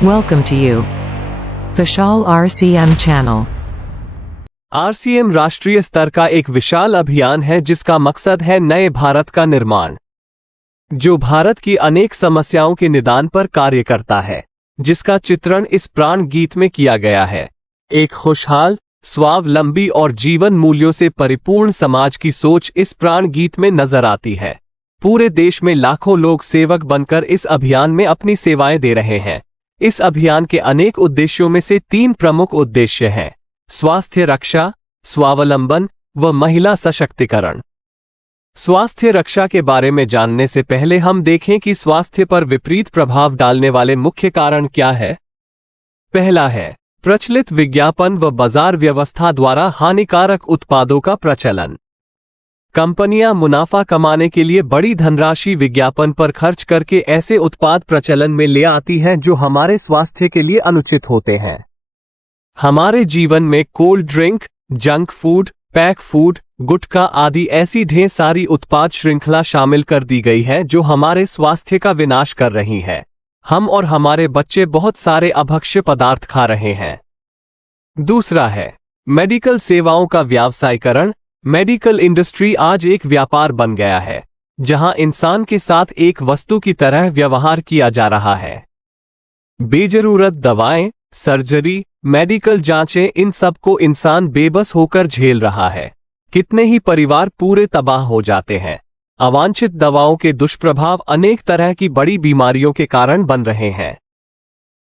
Welcome to you. Vishal RCM channel. RCM राष्ट्रीय स्तर का एक विशाल अभियान है जिसका मकसद है नए भारत का निर्माण, जो भारत की अनेक समस्याओं के निदान पर कार्य करता है, जिसका चित्रण इस प्राण गीत में किया गया है। एक खुशहाल, स्वावलंबी और जीवन मूल्यों से परिपूर्ण समाज की सोच इस प्राण गीत में नजर आती है। पूरे देश में लाखों लोग सेवक बनकर इस अभियान में अपनी सेवाएं दे रहे हैं। इस अभियान के अनेक उद्देश्यों में से 3 प्रमुख उद्देश्य हैं: स्वास्थ्य रक्षा, स्वावलंबन व महिला सशक्तिकरण। स्वास्थ्य रक्षा के बारे में जानने से पहले हम देखें कि स्वास्थ्य पर विपरीत प्रभाव डालने वाले मुख्य कारण क्या है। पहला है प्रचलित विज्ञापन व बाजार व्यवस्था द्वारा हानिकारक उत्पादों का प्रचलन। कंपनियां मुनाफा कमाने के लिए बड़ी धनराशि विज्ञापन पर खर्च करके ऐसे उत्पाद प्रचलन में ले आती हैं जो हमारे स्वास्थ्य के लिए अनुचित होते हैं। हमारे जीवन में cold drink, junk food, pack food, गुटखा आदि ऐसी ढेर सारी उत्पाद श्रृंखला शामिल कर दी गई है जो हमारे स्वास्थ्य का विनाश कर रही है। हम और हमारे बच्चे बहुत सारे अभक्ष्य पदार्थ खा रहे हैं। दूसरा है मेडिकल सेवाओं का व्यावसायीकरण। मेडिकल इंडस्ट्री आज एक व्यापार बन गया है, जहां इंसान के साथ एक वस्तु की तरह व्यवहार किया जा रहा है। बेजरूरत दवाएं, सर्जरी, मेडिकल जांचें, इन सब को इंसान बेबस होकर झेल रहा है। कितने ही परिवार पूरे तबाह हो जाते हैं। अवांछित दवाओं के दुष्प्रभाव अनेक तरह की बड़ी बीमारियों के कारण बन रहे हैं।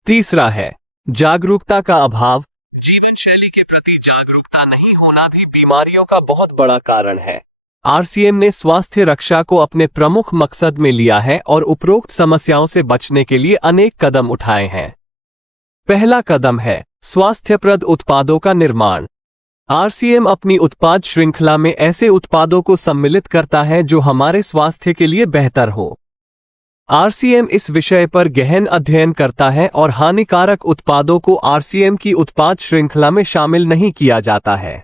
तीसरा है जागरूकता का अभाव। जीवन शैली के प्रति जागरूकता नहीं होना भी बीमारियों का बहुत बड़ा कारण है। आरसीएम ने स्वास्थ्य रक्षा को अपने प्रमुख मकसद में लिया है और उपरोक्त समस्याओं से बचने के लिए अनेक कदम उठाए हैं। पहला कदम है स्वास्थ्यप्रद उत्पादों का निर्माण। आरसीएम अपनी उत्पाद श्रृंखला में ऐसे उत्पादों को सम्मिलित करता है जो हमारे स्वास्थ्य के लिए बेहतर हो। आरसीएम इस विषय पर गहन अध्ययन करता है और हानिकारक उत्पादों को आरसीएम की उत्पाद श्रृंखला में शामिल नहीं किया जाता है।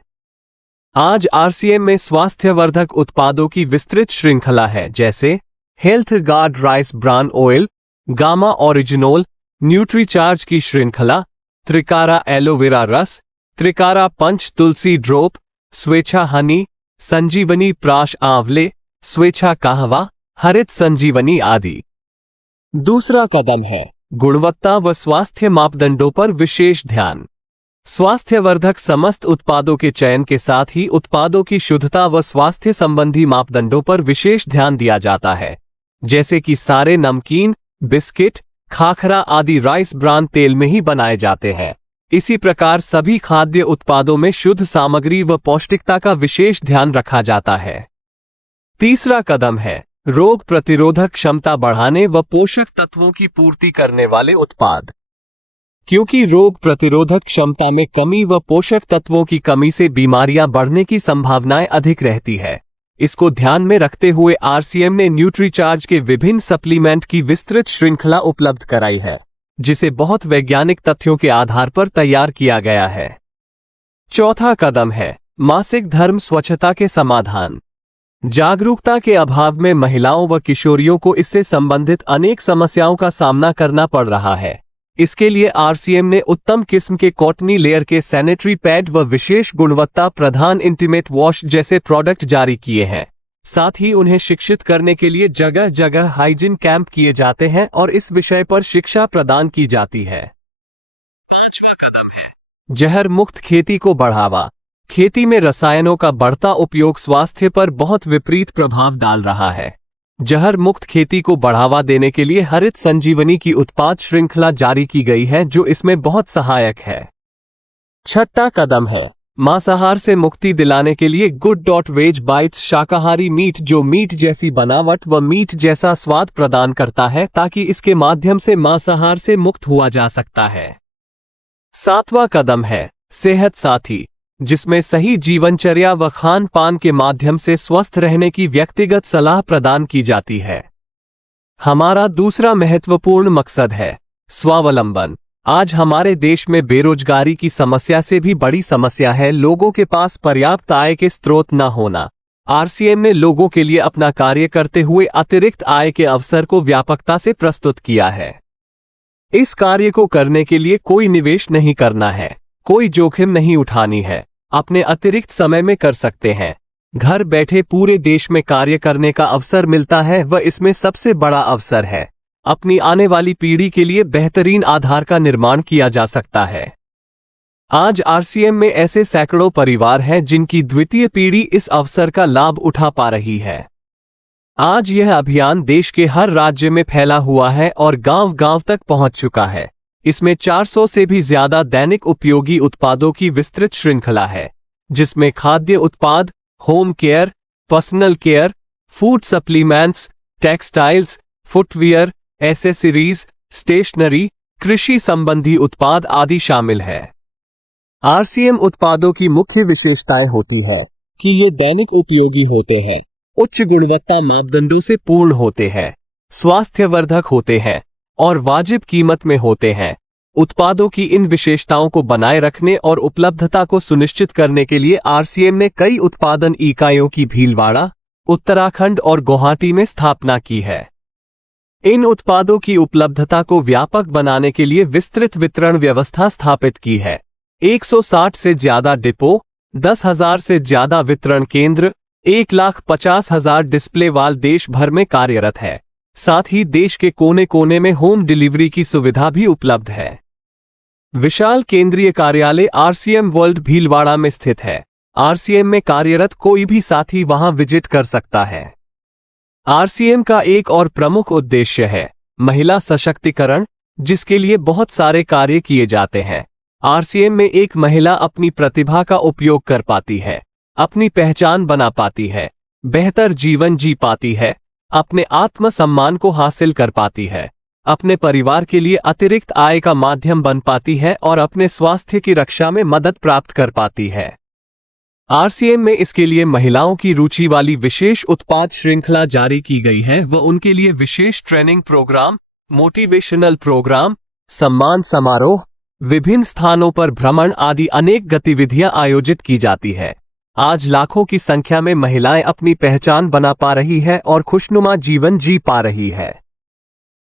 आज आरसीएम में स्वास्थ्यवर्धक उत्पादों की विस्तृत श्रृंखला है, जैसे health guard rice bran oil, gamma oryzanol, Nutricharge की श्रृंखला, त्रिकारा एलोवेरा रस, त्रिकारा पंच तुलसी ड्रॉप, स्वेच्छा हनी, संजीवनी प्राश आंवले, स्वेच्छा कहवा, हरित संजीवनी आदि। दूसरा कदम है गुणवत्ता व स्वास्थ्य मापदंडों पर विशेष ध्यान। स्वास्थ्यवर्धक समस्त उत्पादों के चयन के साथ ही उत्पादों की शुद्धता व स्वास्थ्य संबंधी मापदंडों पर विशेष ध्यान दिया जाता है, जैसे कि सारे नमकीन, बिस्किट, खाखरा आदि राइस ब्रान तेल में ही बनाए जाते हैं। इसी प्रकार सभी खाद्य उत्पादों में शुद्ध सामग्री व पौष्टिकता का विशेष ध्यान रखा जाता है। तीसरा कदम है रोग प्रतिरोधक क्षमता बढ़ाने व पोषक तत्वों की पूर्ति करने वाले उत्पाद। क्योंकि रोग प्रतिरोधक क्षमता में कमी व पोषक तत्वों की कमी से बीमारियां बढ़ने की संभावनाएं अधिक रहती है, इसको ध्यान में रखते हुए आरसीएम ने न्यूट्रीचार्ज के विभिन्न सप्लीमेंट की विस्तृत श्रृंखला उपलब्ध कराई है, जिसे बहुत वैज्ञानिक तथ्यों के आधार पर तैयार किया गया है। चौथा कदम है मासिक धर्म स्वच्छता के समाधान। जागरूकता के अभाव में महिलाओं व किशोरियों को इससे संबंधित अनेक समस्याओं का सामना करना पड़ रहा है। इसके लिए आरसीएम ने उत्तम किस्म के कॉटनी लेयर के सैनिटरी पैड व विशेष गुणवत्ता प्रधान इंटीमेट वॉश जैसे प्रोडक्ट जारी किए हैं। साथ ही उन्हें शिक्षित करने के लिए जगह जगह हाइजीन कैंप किए जाते हैं और इस विषय पर शिक्षा प्रदान की जाती है। पांचवा कदम है जहर मुक्त खेती को बढ़ावा। खेती में रसायनों का बढ़ता उपयोग स्वास्थ्य पर बहुत विपरीत प्रभाव डाल रहा है। जहर मुक्त खेती को बढ़ावा देने के लिए हरित संजीवनी की उत्पाद श्रृंखला जारी की गई है, जो इसमें बहुत सहायक है। छठा कदम है मांसाहार से मुक्ति दिलाने के लिए गुड.वेज बाइट्स शाकाहारी मीट, जो मीट जैसी बनावट व मीट जैसा स्वाद प्रदान करता है, ताकि इसके माध्यम से मांसाहार से मुक्त हुआ जा सकता है। सातवां कदम है सेहत साथी, जिसमें सही जीवनचर्या व खान पान के माध्यम से स्वस्थ रहने की व्यक्तिगत सलाह प्रदान की जाती है। हमारा दूसरा महत्वपूर्ण मकसद है स्वावलंबन। आज हमारे देश में बेरोजगारी की समस्या से भी बड़ी समस्या है लोगों के पास पर्याप्त आय के स्रोत न होना। आरसीएम ने लोगों के लिए अपना कार्य करते हुए अतिरिक्त आय के अवसर को व्यापकता से प्रस्तुत किया है। इस कार्य को करने के लिए कोई निवेश नहीं करना है, कोई जोखिम नहीं उठानी है, अपने अतिरिक्त समय में कर सकते हैं। घर बैठे पूरे देश में कार्य करने का अवसर मिलता है व इसमें सबसे बड़ा अवसर है अपनी आने वाली पीढ़ी के लिए बेहतरीन आधार का निर्माण किया जा सकता है। आज आरसीएम में ऐसे सैकड़ों परिवार हैं जिनकी द्वितीय पीढ़ी इस अवसर का लाभ उठा पा रही है। आज यह अभियान देश के हर राज्य में फैला हुआ है और गांव-गांव तक पहुंच चुका है। इसमें 400 से भी ज्यादा दैनिक उपयोगी उत्पादों की विस्तृत श्रृंखला है, जिसमें खाद्य उत्पाद, home care, personal care, food supplements, textiles, footwear, accessories, stationery, कृषि संबंधी उत्पाद आदि शामिल है। आरसीएम उत्पादों की मुख्य विशेषताएं होती है कि ये दैनिक उपयोगी होते हैं, उच्च गुणवत्ता मापदंडों से पूर्ण होते हैं, स्वास्थ्यवर्धक होते हैं और वाजिब कीमत में होते हैं। उत्पादों की इन विशेषताओं को बनाए रखने और उपलब्धता को सुनिश्चित करने के लिए आरसीएम ने कई उत्पादन इकाइयों की भीलवाड़ा, उत्तराखंड और गुवाहाटी में स्थापना की है। इन उत्पादों की उपलब्धता को व्यापक बनाने के लिए विस्तृत वितरण व्यवस्था स्थापित की है। 160 से ज्यादा डिपो, 10,000 से ज्यादा वितरण केंद्र, 1,50,000 डिस्प्ले वाल देश भर में कार्यरत है। साथ ही देश के कोने कोने में होम डिलीवरी की सुविधा भी उपलब्ध है। विशाल केंद्रीय कार्यालय आरसीएम वर्ल्ड भीलवाड़ा में स्थित है। आरसीएम में कार्यरत कोई भी साथी वहां विजिट कर सकता है। आरसीएम का एक और प्रमुख उद्देश्य है महिला सशक्तिकरण, जिसके लिए बहुत सारे कार्य किए जाते हैं। आरसीएम में एक महिला अपनी प्रतिभा का उपयोग कर पाती है, अपनी पहचान बना पाती है, बेहतर जीवन जी पाती है, अपने आत्मसम्मान को हासिल कर पाती है, अपने परिवार के लिए अतिरिक्त आय का माध्यम बन पाती है और अपने स्वास्थ्य की रक्षा में मदद प्राप्त कर पाती है। आरसीएम में इसके लिए महिलाओं की रुचि वाली विशेष उत्पाद श्रृंखला जारी की गई है व उनके लिए विशेष ट्रेनिंग प्रोग्राम, मोटिवेशनल प्रोग्राम, सम्मान समारोह, विभिन्न स्थानों पर भ्रमण आदि अनेक गतिविधियां आयोजित की जाती है। आज लाखों की संख्या में महिलाएं अपनी पहचान बना पा रही है और खुशनुमा जीवन जी पा रही है।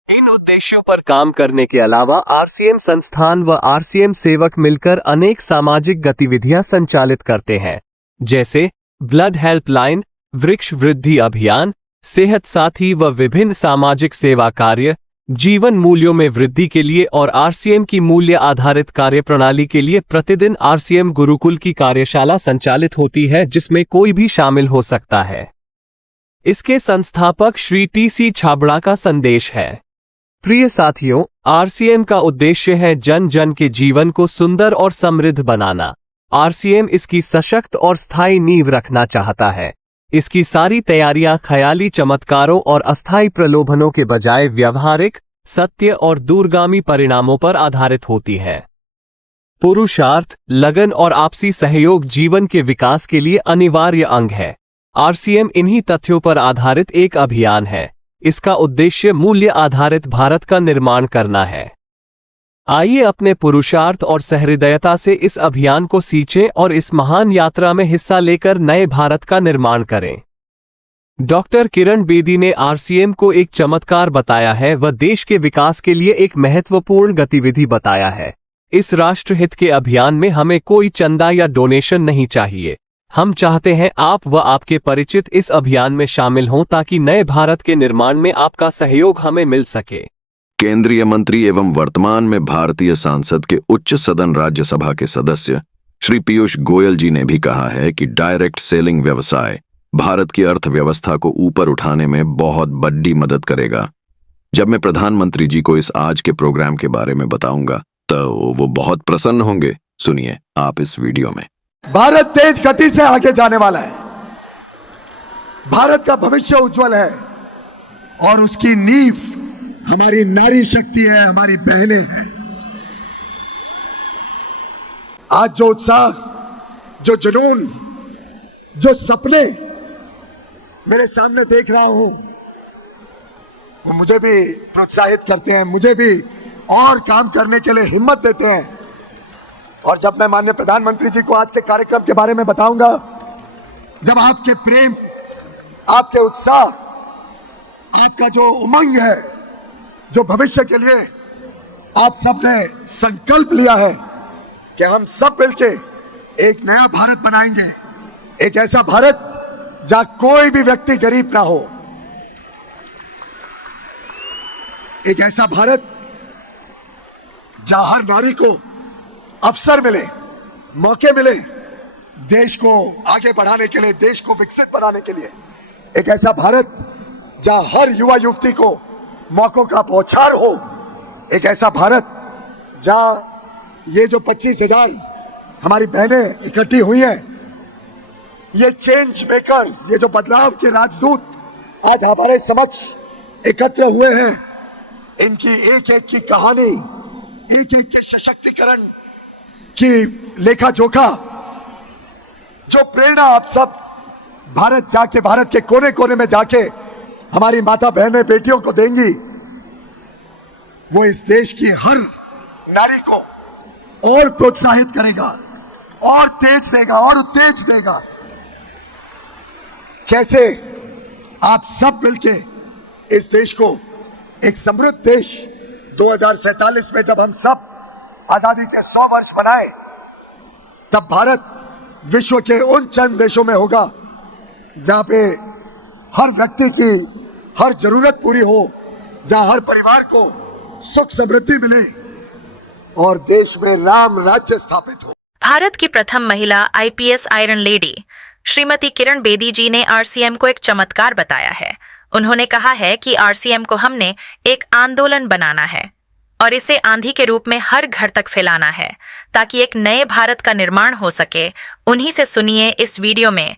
इन उद्देश्यों पर काम करने के अलावा आरसीएम संस्थान व आरसीएम सेवक मिलकर अनेक सामाजिक गतिविधियां संचालित करते हैं, जैसे ब्लड हेल्पलाइन, वृक्ष वृद्धि अभियान, सेहत साथी व विभिन्न सामाजिक सेवा कार्य, जीवन मूल्यों में वृद्धि के लिए और आरसीएम की मूल्य आधारित कार्य प्रणाली के लिए प्रतिदिन आरसीएम गुरुकुल की कार्यशाला संचालित होती है, जिसमें कोई भी शामिल हो सकता है। इसके संस्थापक श्री टी.सी. छाबड़ा का संदेश है। प्रिय साथियों, आरसीएम का उद्देश्य है जन जन के जीवन को सुंदर और समृद्ध बनाना। आरसीएम इसकी सशक्त और स्थायी नींव रखना चाहता है। इसकी सारी तैयारियां ख्याली चमत्कारों और अस्थायी प्रलोभनों के बजाय व्यवहारिक, सत्य और दूरगामी परिणामों पर आधारित होती है। पुरुषार्थ, लगन और आपसी सहयोग जीवन के विकास के लिए अनिवार्य अंग है। आरसीएम इन्हीं तथ्यों पर आधारित एक अभियान है। इसका उद्देश्य मूल्य आधारित भारत का निर्माण करना है। आइए अपने पुरुषार्थ और सहृदयता से इस अभियान को सींचें और इस महान यात्रा में हिस्सा लेकर नए भारत का निर्माण करें। डॉक्टर किरण बेदी ने आरसीएम को एक चमत्कार बताया है व देश के विकास के लिए एक महत्वपूर्ण गतिविधि बताया है। इस राष्ट्रहित के अभियान में हमें कोई चंदा या डोनेशन नहीं चाहिए। हम चाहते हैं आप व आपके परिचित इस अभियान में शामिल हों ताकि नए भारत के निर्माण में आपका सहयोग हमें मिल सके। केंद्रीय मंत्री एवं वर्तमान में भारतीय संसद के उच्च सदन राज्यसभा के सदस्य श्री पीयूष गोयल जी ने भी कहा है कि डायरेक्ट सेलिंग व्यवसाय भारत की अर्थव्यवस्था को ऊपर उठाने में बहुत बड़ी मदद करेगा। जब मैं प्रधानमंत्री जी को इस आज के प्रोग्राम के बारे में बताऊंगा तो वो बहुत प्रसन्न होंगे। सुनिए आप इस वीडियो में। भारत तेज गति से आगे जाने वाला है। भारत का भविष्य उज्जवल है और उसकी नींव हमारी नारी शक्ति है, हमारी बहनें हैं। आज जो उत्साह, जो जुनून, जो सपने मेरे सामने देख रहा हूं, वो मुझे भी प्रोत्साहित करते हैं, मुझे भी और काम करने के लिए हिम्मत देते हैं। और जब मैं माननीय प्रधानमंत्री जी को आज के कार्यक्रम के बारे में बताऊंगा, जब आपके प्रेम, आपके उत्साह, आपका जो उमंग है, जो भविष्य के लिए आप सबने संकल्प लिया है कि हम सब मिलके एक नया भारत बनाएंगे, एक ऐसा भारत जहां कोई भी व्यक्ति गरीब ना हो, एक ऐसा भारत जहां हर नारी को अवसर मिले, मौके मिले, देश को आगे बढ़ाने के लिए, देश को विकसित बनाने के लिए, एक ऐसा भारत जहां हर युवा युवती को मौकों का बौछार हो, एक ऐसा भारत जहां ये जो 25,000 हमारी बहनें इकट्ठी हुई हैं, ये चेंज मेकर्स, ये जो बदलाव के राजदूत आज हमारे समक्ष एकत्र हुए हैं, इनकी एक एक की कहानी, एक एक के सशक्तिकरण की लेखा जोखा, जो प्रेरणा आप सब भारत जाके, भारत के कोने कोने में जाके हमारी माता बहनें बेटियों को देंगी, वो इस देश की हर नारी को और प्रोत्साहित करेगा, और तेज देगा, और उत्तेज देगा। कैसे आप सब मिलके इस देश को एक समृद्ध देश 2047 में जब हम सब आजादी के 100 वर्ष बनाए, तब भारत विश्व के उन चंद देशों में होगा जहां पे हर व्यक्ति की हर जरूरत पूरी हो, जहां हर परिवार को सुख समृद्धि मिले और देश में राम राज्य स्थापित हो। भारत की प्रथम महिला IPS iron lady Shrimati Kiran Bedi जी ने आरसीएम को एक चमत्कार बताया है। उन्होंने कहा है कि आरसीएम को हमने एक आंदोलन बनाना है और इसे आंधी के रूप में हर घर तक फैलाना है ताकि एक नए भारत का निर्माण हो सके। उन्हीं से सुनिए इस वीडियो में।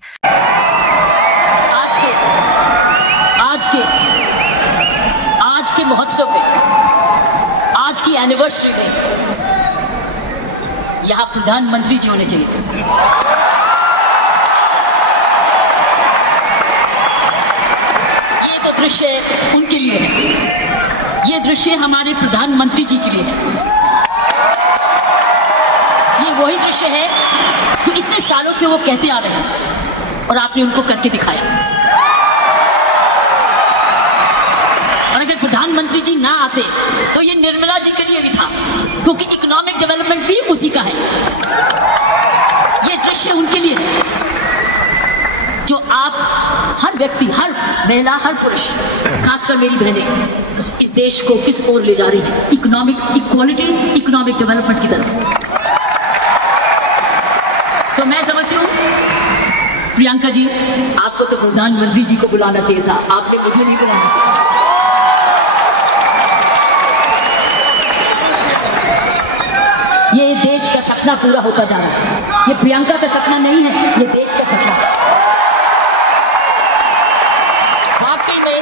आज के महोत्सव में, आज की एनिवर्सरी में यहाँ प्रधानमंत्री जी होने चाहिए थे। ये तो दृश्य उनके लिए है, ये दृश्य हमारे प्रधानमंत्री जी के लिए है। ये वही दृश्य है जो इतने सालों से वो कहते आ रहे हैं और आपने उनको करके दिखाया। और अगर प्रधानमंत्री जी ना आते तो ये निर्मला जी के लिए भी था, क्योंकि इकोनॉमिक डेवलपमेंट भी उसी का है। ये दृश्य उनके लिए है जो आप हर व्यक्ति, हर महिला, हर पुरुष, खासकर मेरी बहनें इस देश को किस ओर ले जा रही है, इकोनॉमिक इक्वालिटी, इकोनॉमिक डेवलपमेंट की तरफ। सो मैं समझती हूँ प्रियंका जी, आपको तो प्रधानमंत्री जी को बुलाना चाहिए था, आपने मुझे नहीं बुलाना चाहिए। ये देश का सपना पूरा होता जा रहा है। ये प्रियंका का सपना नहीं है, ये देश का सपना है। वाकई में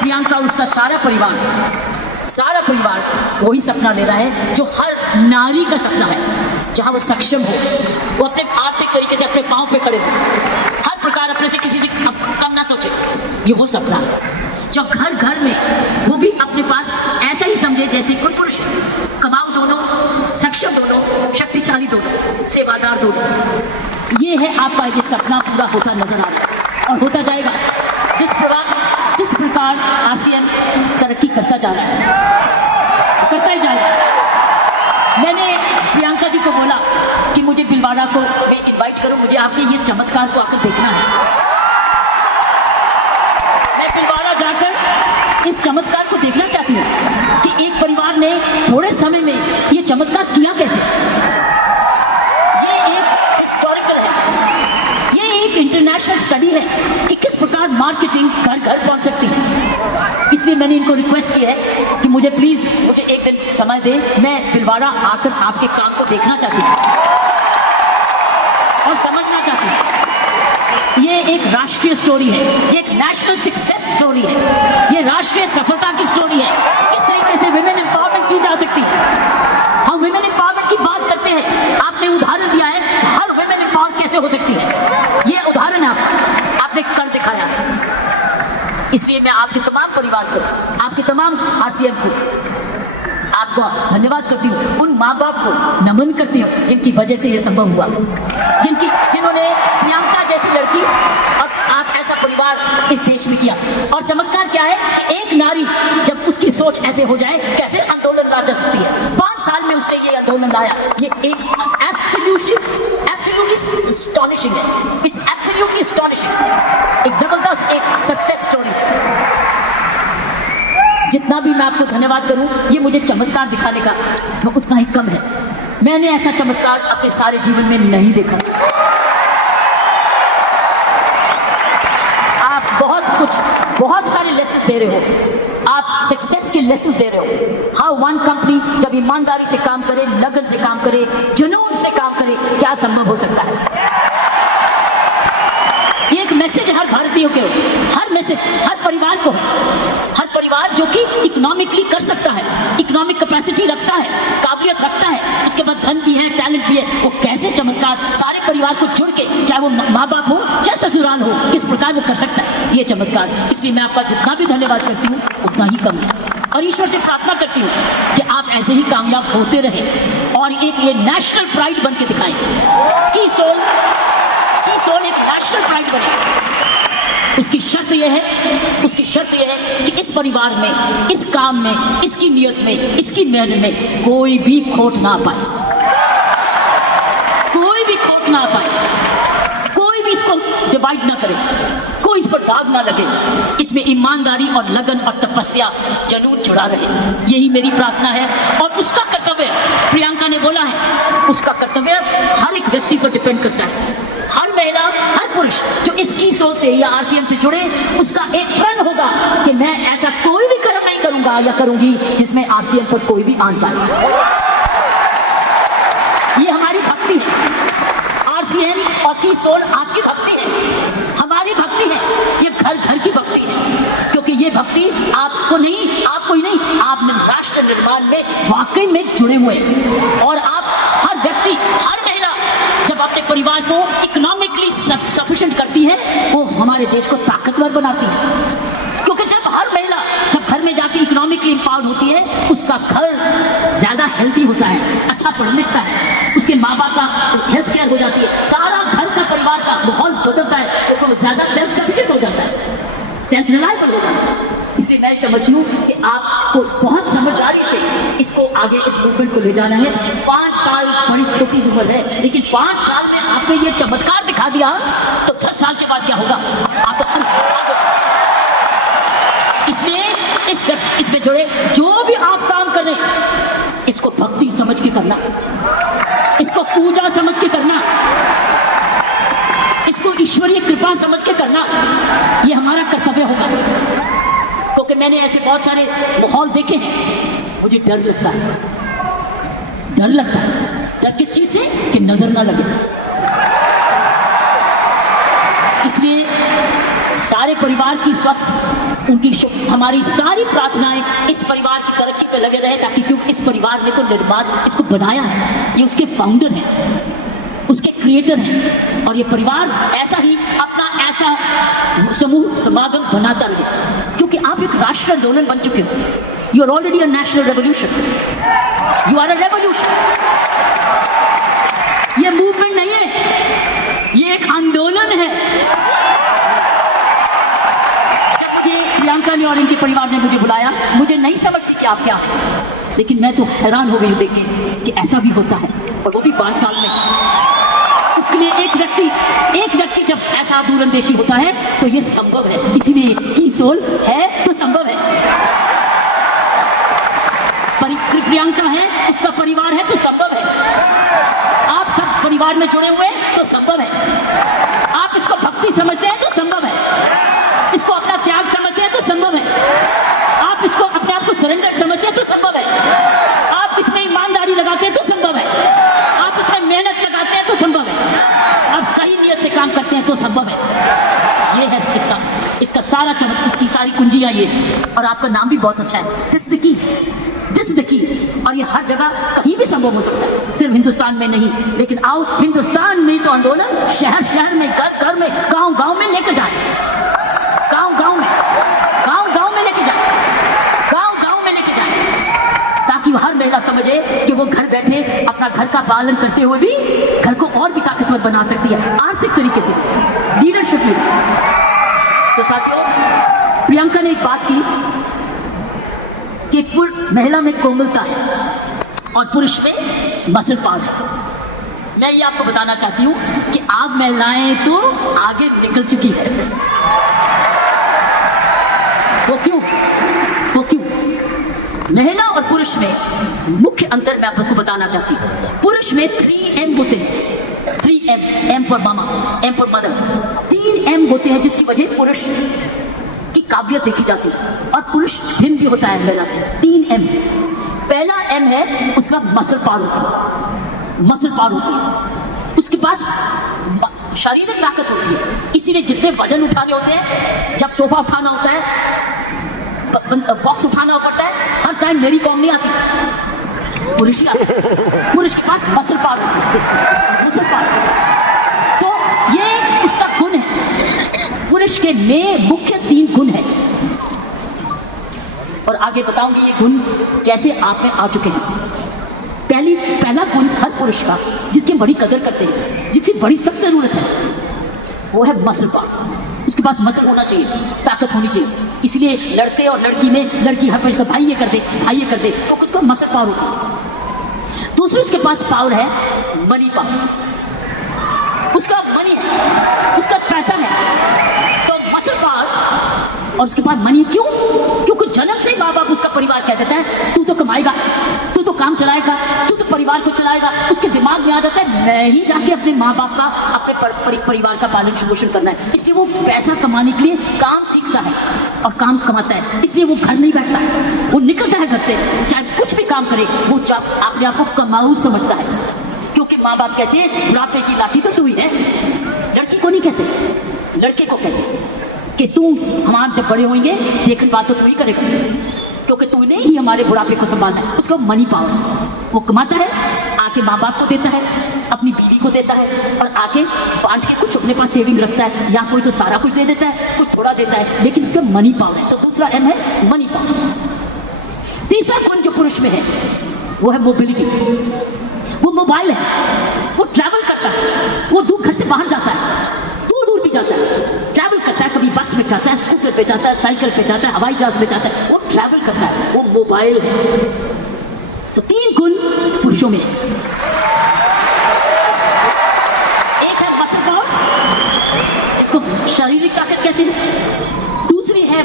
प्रियंका और उसका सारा परिवार वही सपना ले रहा है जो हर नारी का सपना है, जहां वो सक्षम हो, वो अपने आर्थिक तरीके से अपने पांव पे खड़े हो, हर प्रकार अपने से किसी से कम ना सोचे। ये वो सपना है जो घर घर में वो भी अपने पास ऐसा ही समझे जैसे कोई पुरुष है, कमाऊ दोनों, सक्षम दोनों, शक्तिशाली दोनों, सेवादार दोनों। ये है आपका ये सपना पूरा होता नजर आ रहा है और होता जाएगा जिस प्रकार आरसीएम तरक्की करता जा रहा है, करता ही जाएगा। मैंने प्रियंका जी को बोला कि मुझे भिलवाड़ा को मैं इनवाइट करूं, मुझे आपके ये चमत्कार को आकर देखना है। मैं भिलवाड़ा जाकर इस चमत्कार को देखना चाहती हूँ कि एक परिवार ने थोड़े समय में ये चमत्कार किया कैसे। ये एक हिस्टोरिकल है, ये एक इंटरनेशनल स्टडी है कि किस प्रकार मार्केटिंग घर घर पहुंच सकती है। इसलिए मैंने इनको रिक्वेस्ट की है कि मुझे प्लीज मुझे एक दिन समय दे, मैं भिलवाड़ा आकर आपके काम को देखना चाहती हूँ और समझना चाहती हूँ। ये एक राष्ट्रीय स्टोरी है, ये एक नेशनल सक्सेस स्टोरी है, ये राष्ट्रीय सफलता की स्टोरी है। किस तरीके से विमेन एम्पावरमेंट की जा सकती है। हम विमेन एम्पावरमेंट की बात करते हैं, आपने उदाहरण दिया है हर विमेन एम्पावर कैसे हो सकती है। ये उदाहरण आपने कर दिखाया है। इसलिए मैं आपके तमाम परिवार को, आपके तमाम आरसीएम को आपको धन्यवाद करती हूँ। उन माँ बाप को नमन करती हूँ जिनकी वजह से ये संभव हुआ, जिन्होंने प्रियंका जैसी लड़की, और आप ऐसा ऐसा परिवार इस देश में किया। और चमत्कार क्या है कि एक नारी जब उसकी सोच ऐसे हो जाए, कैसे आंदोलन ला जा सकती है। 5 साल में उसने ये आंदोलन लाया। ये एक एब्सोल्युटली एस्टॉनिशिंग है। It's absolutely astonishing. एक जबरदस्त एक सक्सेस स्टोरी है। जितना भी मैं आपको धन्यवाद करूं, ये मुझे चमत्कार दिखाने का वो उतना ही कम है। मैंने ऐसा चमत्कार अपने सारे जीवन में नहीं देखा। आप बहुत सारे लेसन दे रहे हो। आप सक्सेस के लेसन दे रहे हो। हाउ वन कंपनी जब ईमानदारी से काम करे, लगन से काम करे, जुनून से काम करे, क्या संभव हो सकता है। ये एक मैसेज हर भारतीय के, हर मैसेज हर परिवार को है। हर परिवार जो कि इकोनॉमिकली कर सकता है, इकोनॉमिक कैपेसिटी रखता है, काबिलियत रखता है, उसके बाद धन भी है, टैलेंट भी है, वो कैसे चमत्कार सारे परिवार को जुड़ के, चाहे वो माँ बाप हो चाहे ससुराल हो, किस प्रकार वो कर सकता है ये चमत्कार। इसलिए मैं आपका जितना भी धन्यवाद करती हूँ उतना ही कम है। और ईश्वर से प्रार्थना करती हूँ कि आप ऐसे ही कामयाब होते रहे और एक ये नेशनल प्राइड बन के दिखाएं कि सोल एक नेशनल प्राइड बने। उसकी शर्त यह है कि इस परिवार में, इस काम में, इसकी नियत में, इसकी मेहनत में कोई भी खोट ना पाए, कोई भी खोट ना पाए, कोई भी इसको डिवाइड ना करे, कोई इस पर दाग ना लगे। इसमें ईमानदारी और लगन और तपस्या, जुनून जुड़ा रहे। यही मेरी प्रार्थना है। और उसका कर्तव्य, प्रियंका ने बोला है, उसका कर्तव्य हर एक व्यक्ति पर डिपेंड करता है। हर महिला, हर पुरुष जो इसकी सोच से या आरसीएम से जुड़े, उसका एक प्रण होगा कि मैं ऐसा कोई भी कर्म नहीं करूंगा या करूंगी जिसमें आरसीएम पर कोई भी आन जाए। ये हमारी भक्ति है। आरसीएम और की सोल आपकी भक्ति है, हमारी भक्ति है। ये घर घर की भक्ति है, क्योंकि ये भक्ति आपको ही नहीं, आप राष्ट्र निर्माण में वाकई में जुड़े हुए हैं। और आप हर व्यक्ति, हर महिला जब अपने परिवार को इकोनॉमिकली सफिशिएंट करती है, वो हमारे देश को ताकतवर बनाती है। क्योंकि जब हर महिला जब घर में जाके इकोनॉमिकली एम्पावर्ड होती है, उसका घर ज्यादा हेल्दी होता है, अच्छा पढ़ लिखता है, उसके माँ बाप का हेल्थ केयर हो जाती है, सारा घर का परिवार का माहौल बदलता है, क्योंकि वो ज्यादा सेल्फ सफिशिएंट हो जाता है, सेल्फ रिलायबल हो जाता है। इसलिए मैं समझती हूँ कि आपको बहुत समझदारी से इसको आगे, इस मूवमेंट को ले जाना है। 5 साल बड़ी छोटी उम्र है, लेकिन 5 साल में आपने ये चमत्कार दिखा दिया, तो 10 साल के बाद क्या होगा आपको इसलिए इसमें जुड़े जो भी आप काम कर रहे हैं, इसको भक्ति समझ के करना, इसको पूजा समझ के करना, इसको ईश्वरीय कृपा समझ के करना। ये हमारा कर्तव्य होगा। क्योंकि मैंने ऐसे बहुत सारे माहौल देखे हैं, मुझे डर लगता है। डर किस चीज से? कि नजर ना लगे। इसलिए सारे परिवार की स्वस्थ, उनकी हमारी सारी प्रार्थनाएं इस परिवार की तरक्की पे लगे रहे, ताकि क्योंकि इस परिवार ने तो निर्माण इसको बनाया है, ये उसके फाउंडर हैं, उसके क्रिएटर हैं। और ये परिवार ऐसा ही अपना ऐसा समूह समागम बनाता रहे, क्योंकि आप एक राष्ट्र आंदोलन बन चुके हो। You are already a national revolution, you are a revolution. ये मूवमेंट नहीं है, ये एक आंदोलन है। जब मुझे प्रियंका ने और इनके परिवार ने मुझे बुलाया, मुझे नहीं समझती कि आप क्या हैं, लेकिन मैं तो हैरान हो गई देख के कि ऐसा भी होता है, और वो भी 5 साल में। उसके लिए एक व्यक्ति जब ऐसा दूरंदेशी होता है तो ये संभव है। इसीलिए की सोल है तो संभव है, प्रियंका है, उसका परिवार है तो संभव है, आप सब परिवार में जुड़े हुए तो संभव है, आप इसको भक्ति समझते हैं तो संभव है, इसको अपना त्याग समझते हैं तो संभव है, आप इसको अपने आप को सरेंडर समझते हैं तो संभव है, आप इसमें ईमानदारी लगाते हैं तो संभव है, आप इसमें मेहनत लगाते हैं तो संभव है, आप सही नियत से काम करते हैं तो संभव है। ये है इसका सारा चमत्कार, इसकी सारी कुंजियां ये। और आपका नाम भी बहुत अच्छा है, दिस द की। और ये हर जगह कहीं भी संभव हो सकता है, सिर्फ हिंदुस्तान में नहीं। लेकिन आओ, हिंदुस्तान में तो आंदोलन शहर शहर में, घर घर में, गांव गांव में लेकर जाए, गांव गांव में लेकर जाए, ताकि हर महिला समझे कि वो घर बैठे अपना घर का पालन करते हुए भी घर को और भी ताकतवर बना सकती है, आर्थिक तरीके से, लीडरशिप में। तो साथियों, प्रियंका ने एक बात की कि महिला में कोमलता है और पुरुष में मसल पावर है। मैं ये आपको बताना चाहती हूँ कि आप महिलाएं तो आगे निकल चुकी है। वो क्यों? महिला और पुरुष में मुख्य अंतर मैं आपको बताना चाहती हूँ। पुरुष में 3M होते हैं। 3M, M for mama, M for mother. 3M होते हैं जिसकी वजह पुरुष की काबिलियत देखी जाती है और पुरुष भिन्न भी होता है महिला से। 3M। पहला M है उसका मसल पावर होती है, मसल पावर होती है, उसके पास शारीरिक ताकत होती है। इसीलिए जितने वजन उठाने होते हैं, जब सोफा उठाना होता है, बॉक्स उठाना पड़ता है, हर टाइम मेरी कॉम नहीं आती, पुरुष ही आती है। पुरुष के पास मसल पावर होती है, मसल पावर। तो ये उसका गुण है। पुरुष के में मुख्य 3 गुण है और आगे बताऊंगी ये गुण कैसे आप में आ चुके हैं। पहला गुण हर पुरुष का जिसकी बड़ी कदर करते हैं, जिसकी बड़ी सख्त जरूरत है, वो है मसल पावर। उसके पास मसल होना चाहिए, ताकत होनी चाहिए। इसलिए लड़के और लड़की में, लड़की हर पर भाई ये कर दे, भाई ये कर दे, तो उसको मसल पावर होती है। दूसरी उसके पास पावर है मनी पावर। उसका मनी है, उसका पैसा है, तो मसल पावर और उसके पास मनी। क्यों? क्योंकि जन्म से माँ बाप उसका परिवार कह देता है तू तो कमाएगा, तू तो काम चलाएगा, तू तो परिवार को चलाएगा। उसके दिमाग में आ जाता है मैं ही जाके अपने माँ बाप का, अपने परिवार का पालन पोषण करना है। इसलिए वो पैसा कमाने के लिए काम सीखता है और काम कमाता है। इसलिए वो घर नहीं बैठता, वो निकलता है घर से, चाहे कुछ भी काम करे, वो अपने आप को कमाऊ समझता है। क्योंकि माँ बाप कहते हैं बुढ़ापे की लाठी तो तू ही है। लड़की को नहीं कहते, लड़के को कहते कि तू हमारे जब बड़े होंगे देखभाल तो तू ही करेगा, क्योंकि तूने ही हमारे बुढ़ापे को संभालना है। उसका मनी पावर, वो कमाता है, आके माँ बाप को देता है, अपनी बीवी को देता है और आके बांट के कुछ अपने पास सेविंग रखता है, या कोई तो सारा कुछ दे देता है, कुछ थोड़ा देता है, लेकिन उसका मनी पावर है। सो दूसरा M है मनी पावर। तीसरा गुण जो पुरुष में है वो है मोबिलिटी। वो मोबाइल है, वो ट्रैवल करता है, वो दूर घर से बाहर जाता है, दूर भी जाता है, ट्रैवल करता है। कभी बस में जाता है, स्कूटर पे जाता है, साइकिल पे जाता है, हवाई जहाज में जाता है, वो ट्रैवल करता है, वो मोबाइल है। तो 3 गुण पुरुषों में है। एक है मसल पावर, जिसको शारीरिक ताकत कहते हैं। दूसरी है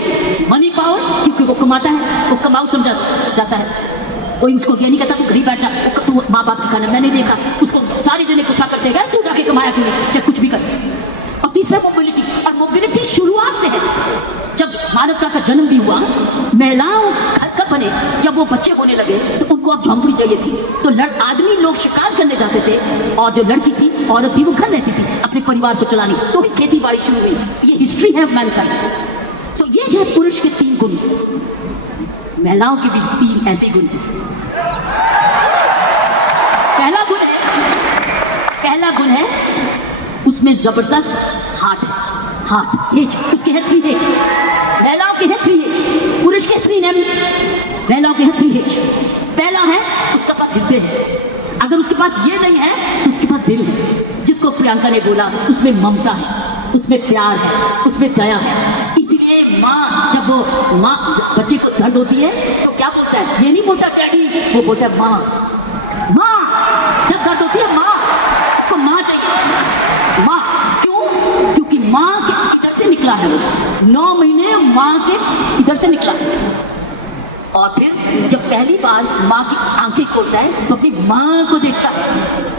मनी पावर, क्योंकि वो कमाता है, वो कमाऊ समझा जाता है। कोई उसको ये नहीं कहता तू घर ही बैठ जा, तू माँ बाप के खाना मैं नहीं देखा, उसको सारे जने गुस्सा करते हैं तू जाके कमाया क्यों नहीं, चाहे कुछ भी कर। और तीसरा मोबिलिटी, और मोबिलिटी शुरुआत से है। जब मानवता का जन्म भी हुआ, महिलाओं घर कब बने, जब वो बच्चे होने लगे तो उनको अब झोंपड़ी चाहिए थी, तो आदमी लोग शिकार करने जाते थे और जो लड़की थी, औरत थी, वो घर रहती थी अपने परिवार को चलाने। तो ही खेती बाड़ी शुरू हुई। ये हिस्ट्री है मैनकाइंड। सो ये जो पुरुष के 3 गुण, महिलाओं के भी 3 ऐसे गुण हैं। पहला गुण है उसमें जबरदस्त हार्ट एज, उसके है 3H। महिलाओं के है 3H, पुरुष के 3M, महिलाओं के है 3H। पहला है उसके पास हृदय है। अगर उसके पास ये नहीं है तो उसके पास दिल है, जिसको प्रियंका ने बोला उसमें ममता है, उसमें प्यार है, उसमें दया है। इसीलिए माँ जब बच्चे को दर्द होती है तो क्या बोलता है, ये नहीं बोलता डैडी, वो बोलता है माँ। जब दर्द होती है माँ, उसको माँ चाहिए। माँ क्यों? क्योंकि माँ के इधर से निकला है वो, 9 महीने माँ के इधर से निकला है। और फिर जब पहली बार माँ की आंखें खोलता है तो अपनी माँ को देखता है,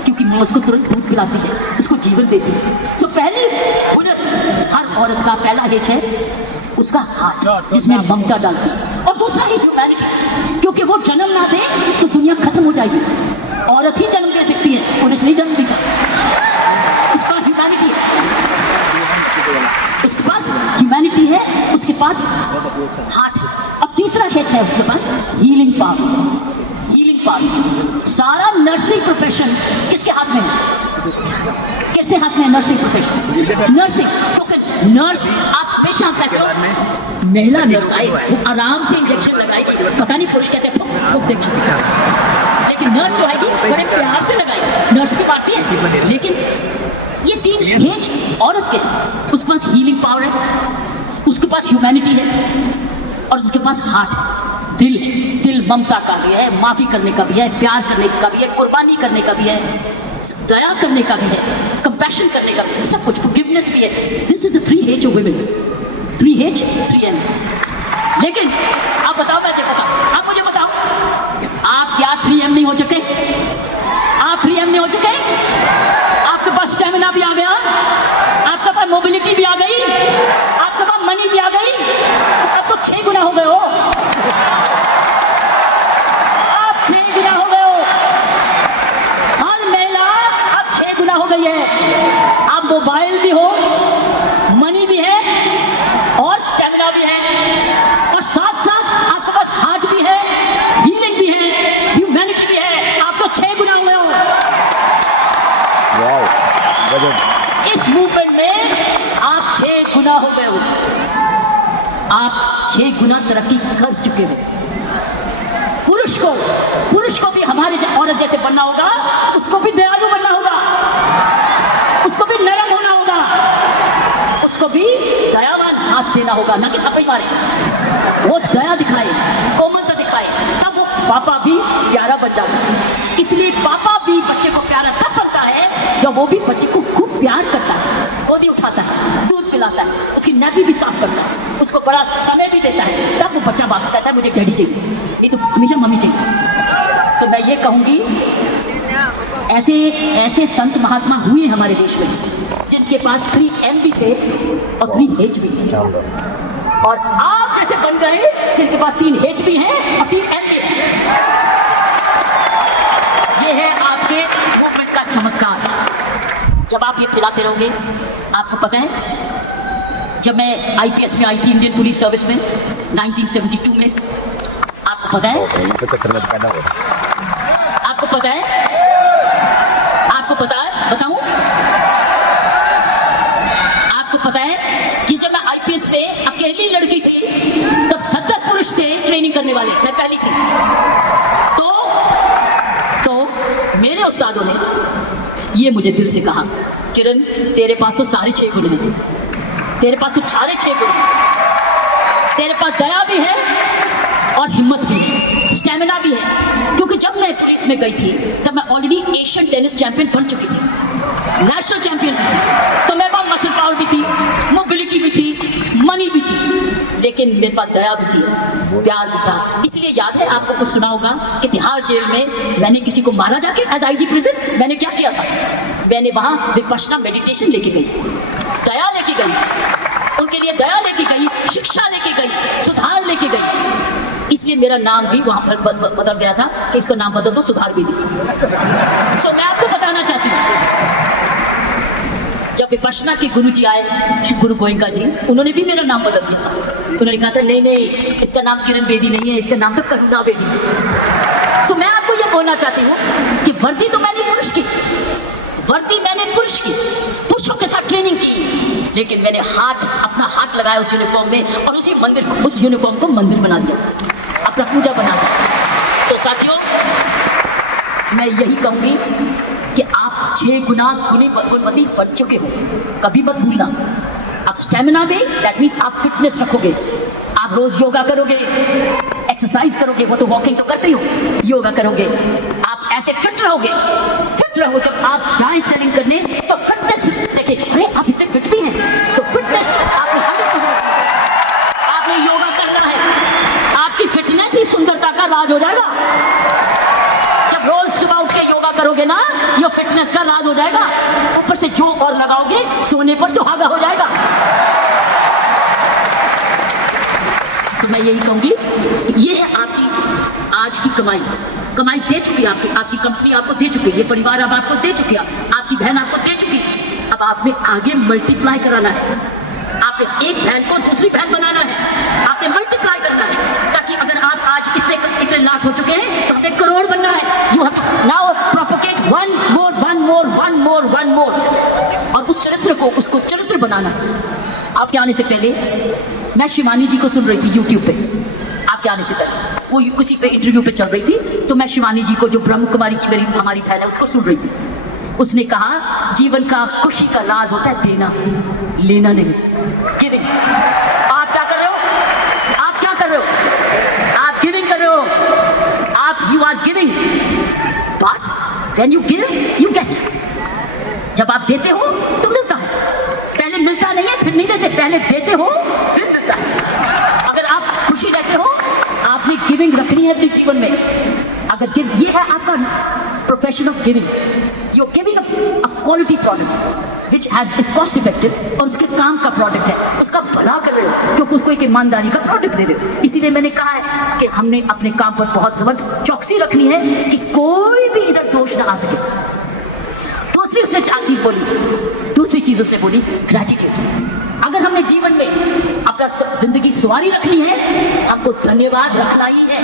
क्योंकि माँ उसको तुरंत दूध पिलाती है, उसको जीवन देती है। सो पहली हुनर हर औरत का पहला हेज है उसका हार्ट, जिसमें ममता डालती है। और दूसरा है ह्यूमैनिटी, क्योंकि वो जन्म ना दे तो दुनिया खत्म हो जाएगी। औरत ही जन्म दे सकती है, पुरुष नहीं जन्म देता। उसका ह्यूमैनिटी है, उसके पास ह्यूमैनिटी है, उसके पास हार्ट है। अब तीसरा हेज है उसके पास हीलिंग पावर। हीलिंग पावर, सारा नर्सिंग प्रोफेशन किसके हाथ में है? किसके हाथ में है नर्सिंग प्रोफेशन? नर्सिंग, क्योंकि नर्स आप हमेशा महिला नर्स आए वो आराम से इंजेक्शन लगाएगी, पता नहीं पुरुष कैसे ठोक देगा, लेकिन नर्स जो आएगी बड़े प्यार से लगाएगी। नर्स भी मारती है, लेकिन ये 3 हेज औरत के, उसके पास हीलिंग पावर है, उसके पास ह्यूमैनिटी है और उसके पास हार्ट है, दिल है। दिल ममता का भी है, माफी करने का भी है, प्यार करने का भी है, कुर्बानी करने का भी है, दया करने का भी है, कंपैशन करने का भी है, सब कुछ, फॉरगिवनेस भी है। This is the 3H of women, 3H 3M। लेकिन आप बताओ, मैं बताओ, आप मुझे बताओ, आप क्या 3M नहीं हो चुके? आप 3M नहीं हो चुके? आपके पास स्टेमिना भी आ गया, आपके पास मोबिलिटी भी आ गई, आपके पास मनी भी आ गई, अब तो 6 गुना हो गए हो। आप 6 गुना हो गए हो। हर महिला अब 6 गुना हो गई है। आप मोबाइल भी हो, मनी भी है और स्टेमिना भी है, और साथ साथ आपके पास हार्ट भी है, हीलिंग भी है, ह्यूमैनिटी भी है। आप तो 6 गुना हो गए हो। इस मूवमेंट में आप 6 गुना हो गए हो। आप 6 गुना तरक्की कर चुके हो। पुरुष को भी हमारे औरत जैसे बनना होगा, उसको भी दयालु बनना होगा, उसको भी नरम होना होगा, उसको भी दयावान हाथ देना होगा, ना कि थप्पड़ मारे। वो दया दिखाए, कोमलता दिखाए, तब वो पापा भी प्यारा बन जाता है। इसलिए पापा भी बच्चे को प्यारा तब बनता है जब वो भी बच्चे को खूब प्यार करता है, गोदी उठाता है, दूध पिलाता है, उसकी नैपी भी साफ करता है, उसको बड़ा समय भी देता है। तब वो बच्चा बात कहता है मुझे डैडी चाहिए, नहीं तो हमेशा मम्मी चाहिए। तो मैं ये कहूँगी, ऐसे संत महात्मा हुए हमारे देश में जिनके पास 3M भी थे और 3H भी थे, और आप जैसे बन गए जिनके पास 3H भी हैं और 3M भी है। ये है आपके मूवमेंट का चमत्कार। जब आप ये खिलाते रहोगे, आपको पता है जब मैं IPS में आई थी, इंडियन पुलिस सर्विस में 1972 में, आपको पता है, आपको पता है, आपको पता है, बताऊं, आपको पता है कि जब मैं IPS में अकेली लड़की थी तब 70 पुरुष थे ट्रेनिंग करने वाले, मैं पहली थी। तो मेरे उस्तादों ने ये मुझे दिल से कहा, किरण तेरे पास तो सारे 6 गुण हैं, तेरे पास तो सारे 6 गुण हैं, तेरे पास दया भी है और हिम्मत भी है, स्टैमिना भी है। क्योंकि जब मैं पुलिस में गई थी तब मैं ऑलरेडी एशियन टेनिस चैंपियन बन चुकी थी, नेशनल चैंपियन भी थी, तो मेरे पास मसल पावर भी थी, मोबिलिटी भी थी, मनी भी थी, लेकिन मेरे पास दया भी थी, प्यार भी था। इसलिए याद है आपको कुछ सुना होगा कि तिहाड़ जेल में मैंने किसी को मारा जाके, एज IG प्रेजेंट मैंने क्या किया था, मैंने वहाँ विपश्यना मेडिटेशन लेके गई, दया लेके गई, उनके लिए दया लेके गई, शिक्षा लेके गई, सुधार लेके गई। इसलिए मेरा नाम भी वहाँ पर बदल गया था कि इसका नाम बदल दो, सुधार भी दी। सो मैं आपको बताना चाहती हूँ, जब विपश्यना के गुरु जी आए, गुरु गोयंका जी, उन्होंने भी मेरा नाम बदल दिया था। उन्होंने कहा था नहीं, इसका नाम किरण बेदी नहीं है, इसका नाम तो करुणा बेदी है। सो मैं आपको ये बोलना चाहती हूँ कि वर्दी तो मैंने पुरुष की, वर्दी मैंने पुरुष की, पुरुषों के साथ ट्रेनिंग की, लेकिन मैंने अपना हाथ लगाया उस यूनिफॉर्म में और उसी मंदिर को, उस यूनिफॉर्म को मंदिर बना दिया, अपना पूजा बना दिया। तो साथियों, मैं यही कहूंगी कि आप 6 गुना गुणवती बन चुके हो, कभी मत भूलना। आप स्टेमिना भी, दैट मीन्स आप फिटनेस रखोगे, आप रोज योगा करोगे, एक्सरसाइज करोगे, वो तो वॉकिंग तो करते ही हो, योगा करोगे, आप ऐसे फिट रहोगे। जब आप जाएं सेलिंग करने तो फिटनेस देखिए, अरे आप इतने फिट भी हैं, तो फिटनेस आपने 100%, आपने योगा करना है, आपकी फिटनेस ही सुंदरता का राज हो जाएगा। जब रोज सुबह उठ के योगा करोगे ना, ये फिटनेस का राज हो जाएगा। ऊपर से जो और लगाओगे, सोने पर सुहागा हो जाएगा। तो मैं यही कहूंगी, ये है आपकी आज की कमाई दे चुकी है, आपकी कंपनी आपको दे चुकी है, ये परिवार अब आपको दे चुकी है, आपकी बहन आपको दे चुकी है। अब आपने आगे मल्टीप्लाई कराना है, आपने एक बहन को दूसरी बहन बनाना है, आपने मल्टीप्लाई करना है, ताकि अगर आप आज इतने लाख हो चुके हैं तो हमें करोड़ बनना है। You have to now propagate one more, और उस चरित्र को, उसको चरित्र बनाना है। आपके आने से पहले मैं शिवानी जी को सुन रही थी यूट्यूब पे, आपके आने से पहले वो किसी पे इंटरव्यू पे चल रही थी, तो मैं शिवानी जी को, जो ब्रह्म कुमारी की हमारी बहन है, उसको सुन रही थी। उसने कहा जीवन का खुशी का राज होता है देना, लेना नहीं, गिविंग। आप are giving, but when you give you get. जब आप देते हो तो मिलता है, पहले मिलता नहीं है फिर नहीं देते, पहले देते हो फिर मिलता है। अगर आप खुशी देते हो, आपने गिविंग रखनी है अपने जीवन में। अगर गिव, ये है आपका profession of giving, you are giving a quality product which has is cost effective, और उसके काम का प्रोडक्ट है, उसका भला कर रहे हो क्योंकि उसको एक ईमानदारी का प्रोडक्ट दे रहे हो। इसीलिए मैंने कहा है कि हमने अपने काम पर बहुत जबरदस्त चौकसी रखनी है कि कोई भी इधर दोष ना आ सके। दूसरी उसने चार चीज बोली, दूसरी चीज उसने बोली ग्रेटिट्यूड। अगर हमने जीवन में अपना जिंदगी सवारी रखनी है, हमको धन्यवाद रखना ही है।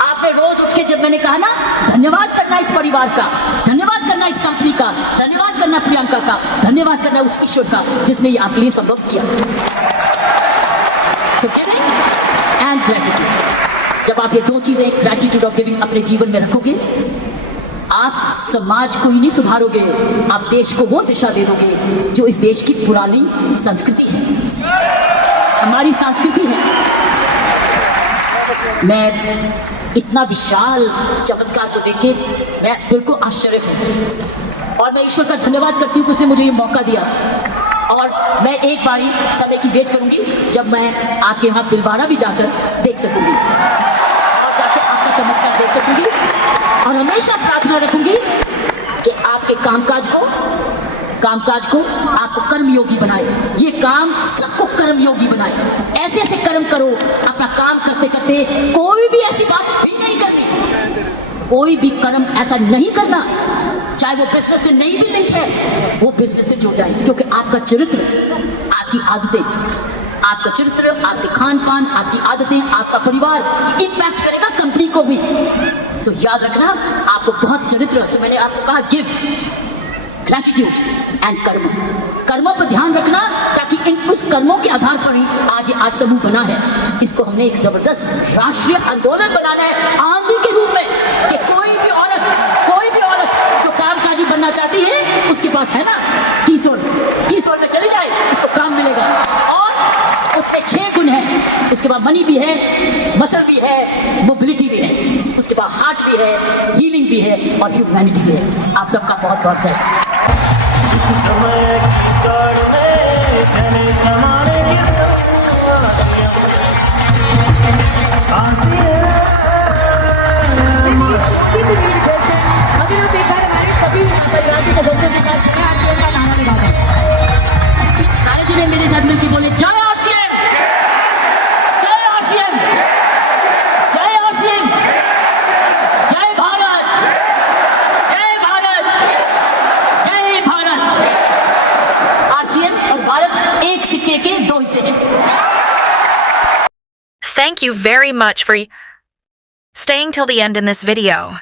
आपने रोज उठ के, जब मैंने कहा ना धन्यवाद करना इस परिवार का, धन्यवाद करना इस कंपनी का, धन्यवाद करना प्रियंका का, धन्यवाद करना उस ईश्वर का जिसने ये आपके लिए संभव किया। So giving and gratitude, जब आप ये दो चीजें ग्रेटिट्यूड और गिविंग अपने जीवन में रखोगे, आप समाज को ही नहीं सुधारोगे, आप देश को वो दिशा दे दोगे जो इस देश की पुरानी संस्कृति है, हमारी संस्कृति है। मैं इतना विशाल चमत्कार को देख के मैं दिल को आश्चर्य हूँ, और मैं ईश्वर का धन्यवाद करती हूँ कि उसने मुझे ये मौका दिया। और मैं एक बारी समय की वेट करूंगी जब मैं आपके यहाँ बिलवाड़ा भी जाकर देख सकूंगी, और जाकर आपका चमत्कार देख सकूंगी, और हमेशा प्रार्थना रखूंगी कि आपके कामकाज को आपको कर्मयोगी बनाए, ये काम सबको कर्मयोगी बनाए। ऐसे ऐसे कर्म करो, अपना काम करते करते कोई भी ऐसी बात भी नहीं करनी, कोई भी कर्म ऐसा नहीं करना, चाहे वो बिजनेस से नहीं भी लिंक है, वो बिजनेस से जुड़ जाए, क्योंकि आपका चरित्र, आपकी आदतें, आपका चरित्र, आपके खान पान, आपकी आदतें, आपका परिवार इम्पैक्ट करेगा कंपनी को भी। सो याद रखना, आपको बहुत चरित्र से, मैंने आपको कहा गिव, ग्रेटिट्यूड एंड कर्मों पर ध्यान रखना, ताकि उस कर्मों के आधार पर ही आज समूह बना है। इसको हमने एक जबरदस्त राष्ट्रीय आंदोलन बनाना है आंधी के रूप में, कि कोई भी औरत जो कामकाजी बनना चाहती है, उसके पास है ना कीसोल में चली जाए, इसको काम मिलेगा। और उसमें 6 गुण है, उसके बाद मनी भी है, मसल भी है, मोबिलिटी भी है, उसके बाद हार्ट भी है, हीलिंग भी है, और ह्यूमैनिटी भी है। आप सबका बहुत बहुत जय। सारे जिले मेरे साथ मिलकर बोले जय आरसीएम, जय आरसीएम, जय आरसीएम, जय भारत, जय भारत, जय भारत। आरसीएम और भारत एक सिक्के के 2 हिस्से हैं। Thank you very much for staying till the end in this video.